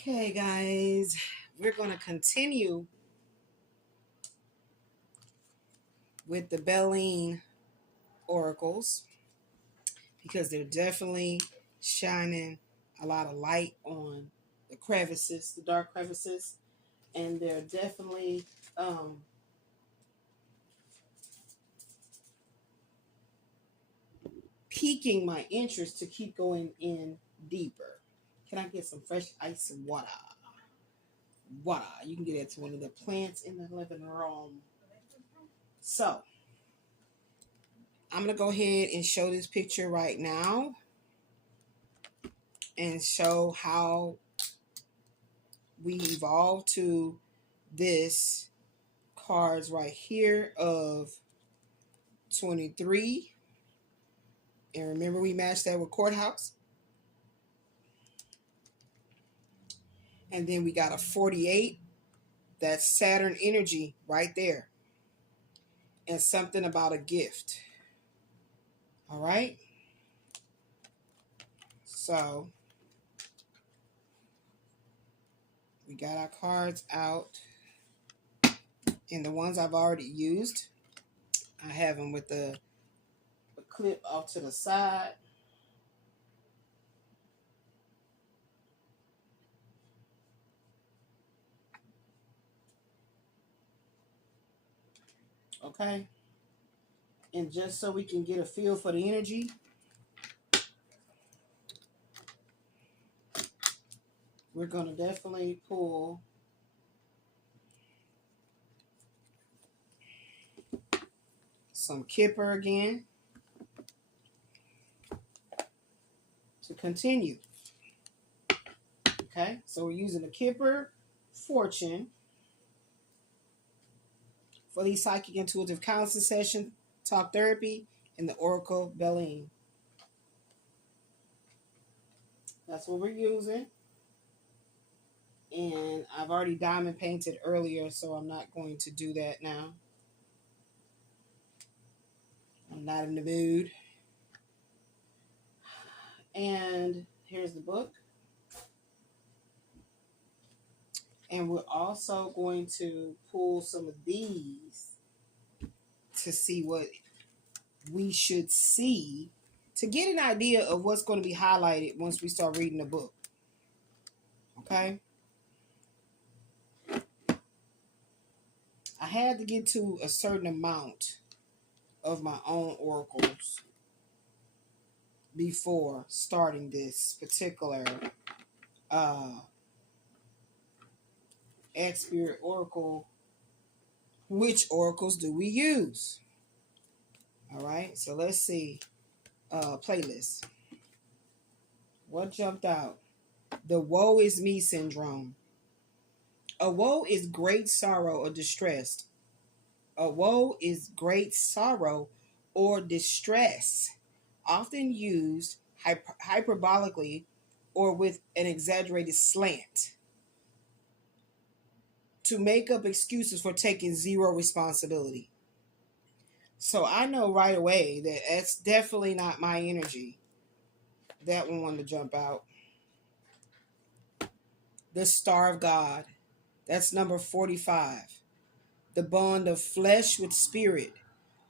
Okay, guys, we're going to continue with the BELLINE oracles because they're definitely shining a lot of light on the crevices, the dark crevices, and they're definitely piquing my interest to keep going in deeper. Can I get some fresh ice and water? Water. You can get that to one of the plants in the living room. So, I'm going to go ahead and show this picture right now and show how we evolved to this cards right here of 23. And remember, we matched that with courthouse. And then we got a 48. That's Saturn energy right there. And something about a gift. All right. So we got our cards out. And the ones I've already used, I have them with the clip off to the side. Okay. And just so we can get a feel for the energy, we're going to definitely pull some Kipper again to continue. Okay, so we're using the Kipper Fortune for the Psychic Intuitive Counseling Session, Talk Therapy, and the Oracle BELLINE. That's what we're using. And I've already diamond painted earlier, so I'm not going to do that now. I'm not in the mood. And here's the book. And we're also going to pull some of these to see what we should see to get an idea of what's going to be highlighted once we start reading the book. Okay? I had to get to a certain amount of my own oracles before starting this particular Spirit Oracle. Which oracles do we use? All right, so let's see. Playlist. What jumped out? The woe is me syndrome. A woe is great sorrow or distress. A woe is great sorrow or distress, often used hyperbolically or with an exaggerated slant to make up excuses for taking zero responsibility. So I know right away that that's definitely not my energy. That one wanted to jump out. The Star of God. That's number 45. The bond of flesh with spirit,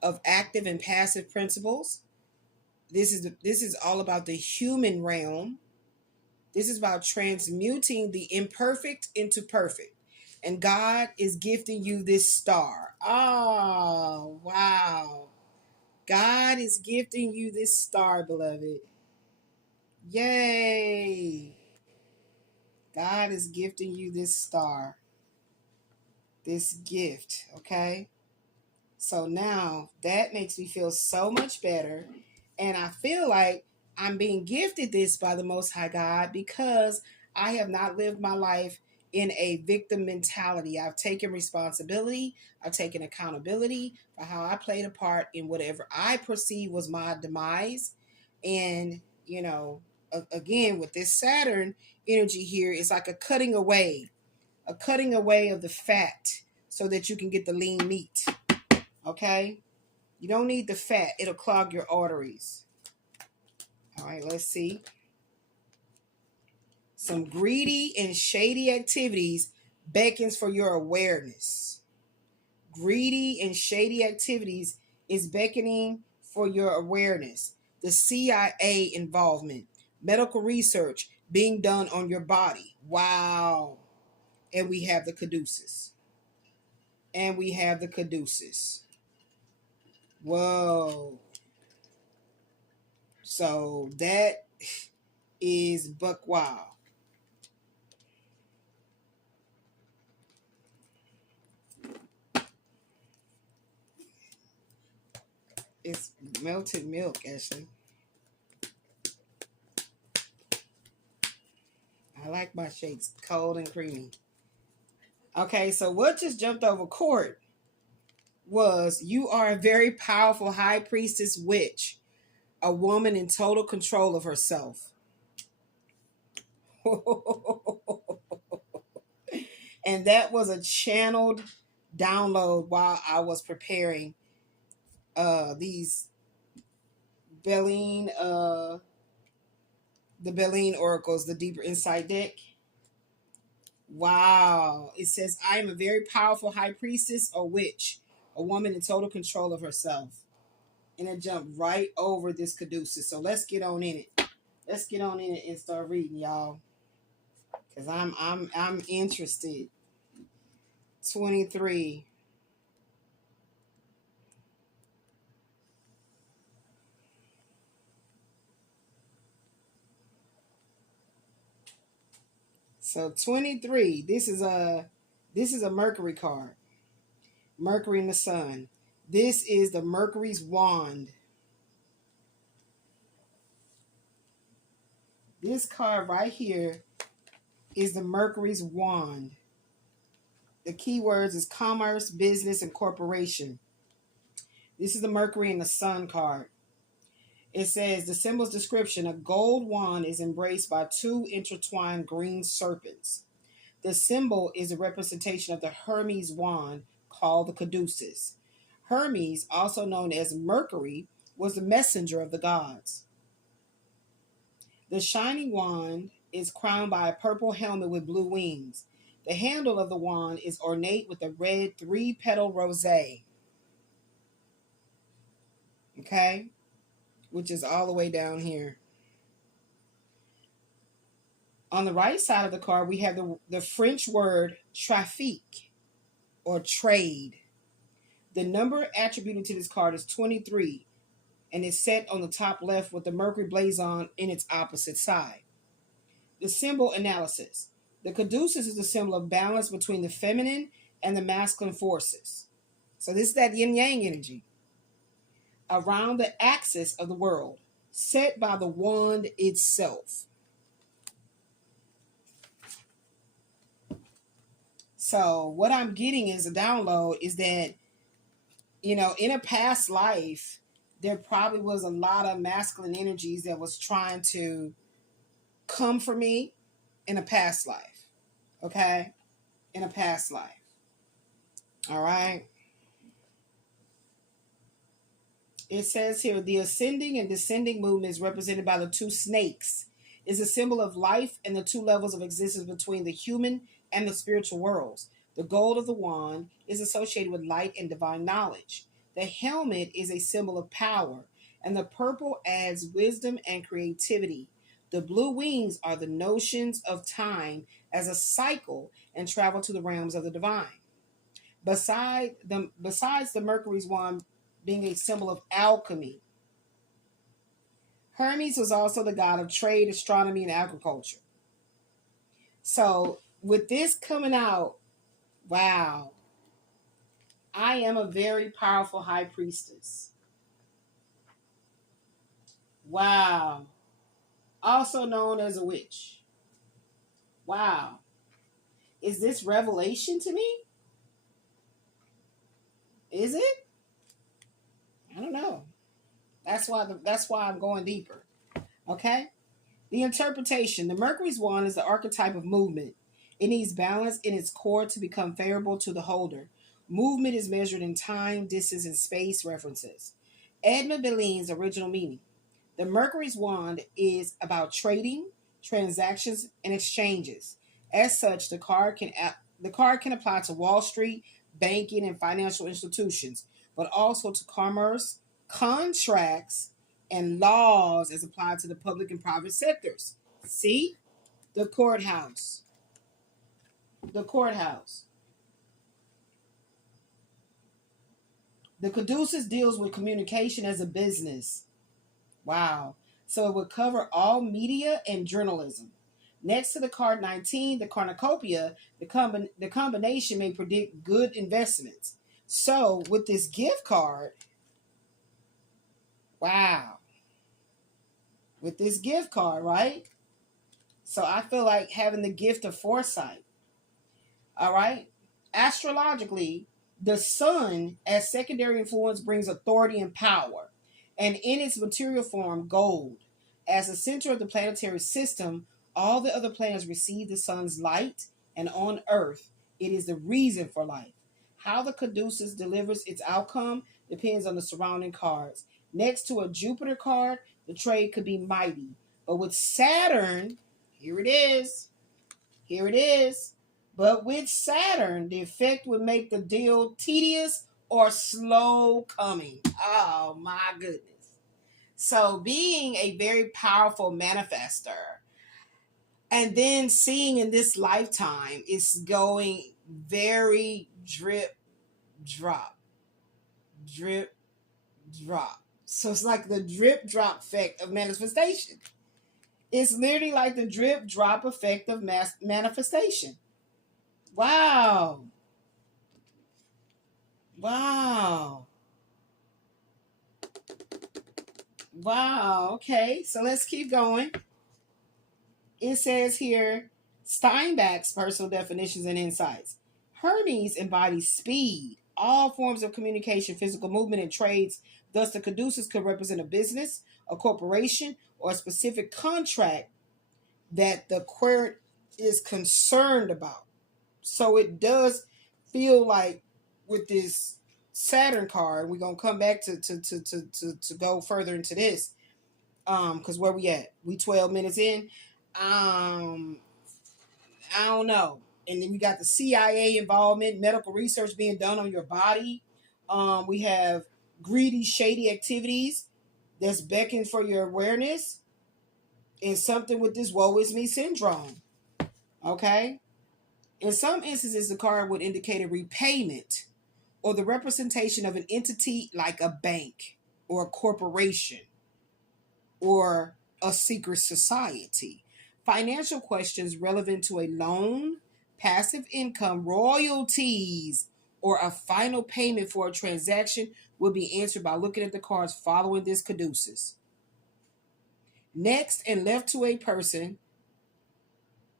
of active and passive principles. This is all about the human realm. This is about transmuting the imperfect into perfect. And God is gifting you this star. Oh, wow. God is gifting you this star, beloved. Yay. God is gifting you this star. This gift, okay? So now that makes me feel so much better. And I feel like I'm being gifted this by the Most High God because I have not lived my life in a victim mentality. I've taken responsibility. I've taken accountability for how I played a part in whatever I perceive was my demise. And, you know, again, with this Saturn energy here, it's like a cutting away of the fat so that you can get the lean meat. Okay? You don't need the fat. It'll clog your arteries. All right, let's see. Some greedy and shady activities beckons for your awareness. Greedy and shady activities is beckoning for your awareness. The CIA involvement, medical research being done on your body. Wow. And we have the caduceus. And we have the caduceus. Whoa. So that is buck wild. It's melted milk, Ashley. I like my shakes cold and creamy. Okay, so what just jumped over court was you are a very powerful high priestess witch, a woman in total control of herself. And that was a channeled download while I was preparing these BELLINE the BELLINE oracles, the deeper insight deck. Wow. It says, I am a very powerful high priestess or witch, a woman in total control of herself. And it jumped right over this caduceus. So let's get on in it. Let's get on in it and start reading, y'all. Cause I'm interested. 23. So 23. This is a Mercury card. Mercury and the Sun. This is the Mercury's wand. This card right here is the Mercury's wand. The keywords is commerce, business, and corporation. This is the Mercury and the Sun card. It says the symbol's description: a gold wand is embraced by two intertwined green serpents. The symbol is a representation of the Hermes wand called the caduceus. Hermes, also known as Mercury, was the messenger of the gods. The shining wand is crowned by a purple helmet with blue wings. The handle of the wand is ornate with a red three-petal rosette. Okay? Which is all the way down here. On the right side of the card, we have the French word trafic, or trade. The number attributed to this card is 23, and is set on the top left with the Mercury blazon in its opposite side. The symbol analysis. The caduceus is a symbol of balance between the feminine and the masculine forces. So this is that yin-yang energy around the axis of the world, set by the wand itself. So what I'm getting is a download is that, in a past life, there probably was a lot of masculine energies that was trying to come for me in a past life. Okay? In a past life. All right? It says here, the ascending and descending movement is represented by the two snakes. It's a symbol of life and the two levels of existence between the human and the spiritual worlds. The gold of the wand is associated with light and divine knowledge. The helmet is a symbol of power, and the purple adds wisdom and creativity. The blue wings are the notions of time as a cycle and travel to the realms of the divine. Besides the Mercury's wand being a symbol of alchemy, Hermes was also the god of trade, astronomy, and agriculture. So with this coming out, wow, I am a very powerful high priestess. Wow. Also known as a witch. Wow. Is this revelation to me? Is it? I don't know. That's why I'm going deeper. Okay? The interpretation. The Mercury's wand is the archetype of movement. It needs balance in its core to become favorable to the holder. Movement is measured in time, distance, and space references. Edmund Belline's original meaning. The Mercury's wand is about trading, transactions, and exchanges. As such, the card can apply to Wall Street, banking, and financial institutions, but also to commerce, contracts, and laws as applied to the public and private sectors. See? The courthouse. The courthouse. The caduceus deals with communication as a business. Wow. So it would cover all media and journalism. Next to the card 19, the cornucopia, the combination may predict good investments. So with this gift card, wow. With this gift card, right? So I feel like having the gift of foresight. All right. Astrologically, the sun as secondary influence brings authority and power. And in its material form, gold. As the center of the planetary system, all the other planets receive the sun's light, and on Earth, it is the reason for life. How the caduceus delivers its outcome depends on the surrounding cards. Next to a Jupiter card, the trade could be mighty. But with Saturn, here it is. Here it is. But with Saturn, the effect would make the deal tedious or slow coming. Oh my goodness. So being a very powerful manifester and then seeing in this lifetime is going very drip, drop, drip, drop. So it's like the drip drop effect of manifestation. It's literally like the drip drop effect of manifestation. Wow. Wow. Wow. Okay. So let's keep going. It says here Steinbach's personal definitions and insights. Hermes embodies speed, all forms of communication, physical movement, and trades. Thus, the caduceus could represent a business, a corporation, or a specific contract that the querent is concerned about. So it does feel like with this Saturn card, we're gonna come back to go further into this. Because where we at? We 12 minutes in. I don't know. And then we got the CIA involvement, medical research being done on your body. We have greedy, shady activities that's beckoning for your awareness, and something with this woe is me syndrome. Okay? In some instances, the card would indicate a repayment or the representation of an entity like a bank or a corporation or a secret society. Financial questions relevant to a loan, passive income, royalties, or a final payment for a transaction will be answered by looking at the cards following this caduceus. Next, and left to a person,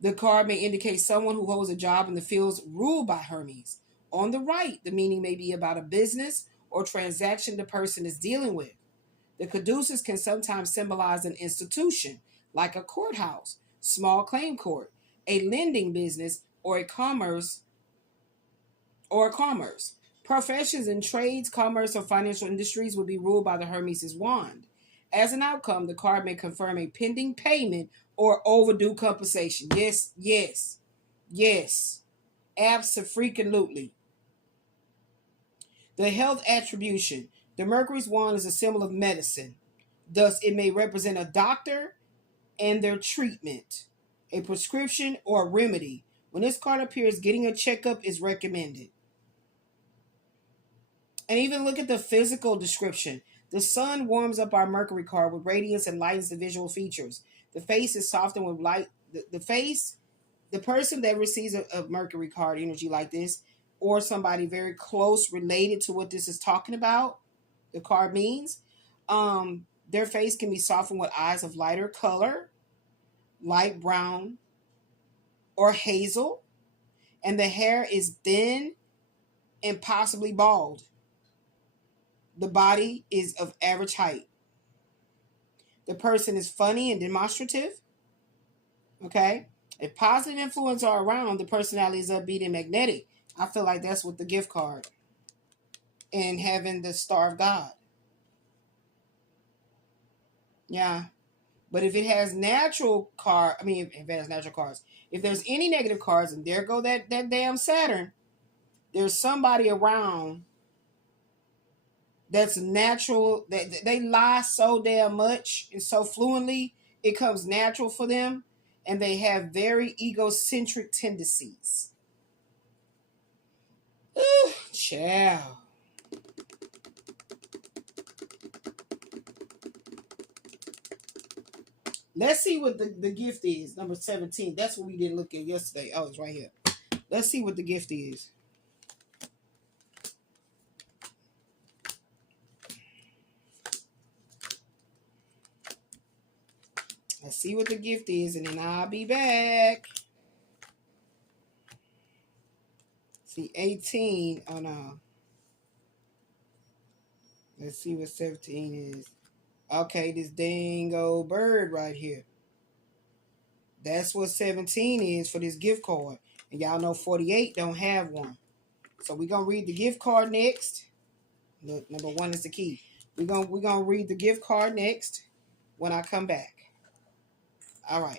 the card may indicate someone who holds a job in the fields ruled by Hermes. On the right, the meaning may be about a business or transaction the person is dealing with. The caduceus can sometimes symbolize an institution, like a courthouse, small claim court, a lending business, or a commerce. Professions in trades, commerce, or financial industries would be ruled by the Hermes' wand. As an outcome, the card may confirm a pending payment or overdue compensation. Yes, yes, yes. Abso-freaking-lutely. The health attribution. The Mercury's wand is a symbol of medicine. Thus, it may represent a doctor and their treatment, a prescription, or a remedy. When this card appears, getting a checkup is recommended. And even look at the physical description. The sun warms up our Mercury card with radiance and lightens the visual features. The face is softened with light. The person that receives a Mercury card energy like this, or somebody very close related to what this is talking about, the card means, their face can be softened with eyes of lighter color, light brown, or hazel, and the hair is thin and possibly bald. The body is of average height. The person is funny and demonstrative. Okay? If positive influence are around, the personality is upbeat and magnetic. I feel like that's with the gift card and having the Star of God. Yeah. But if it has natural card, I mean, if it has natural cards, if there's any negative cards, and there go that damn Saturn, there's somebody around that's natural, that they lie so damn much and so fluently, it comes natural for them, and they have very egocentric tendencies. Ooh, child. Let's see what the gift is. Number 17. That's what we didn't look at yesterday. Oh, it's right here. Let's see what the gift is. Let's see what the gift is, and then I'll be back. See, 18. Oh, no. Let's see what 17 is. Okay, this dang old bird right here. That's what 17 is for this gift card. And y'all know 48 don't have one. So we're going to read the gift card next. Look, number 1 is the key. We're gonna read the gift card next when I come back. All right.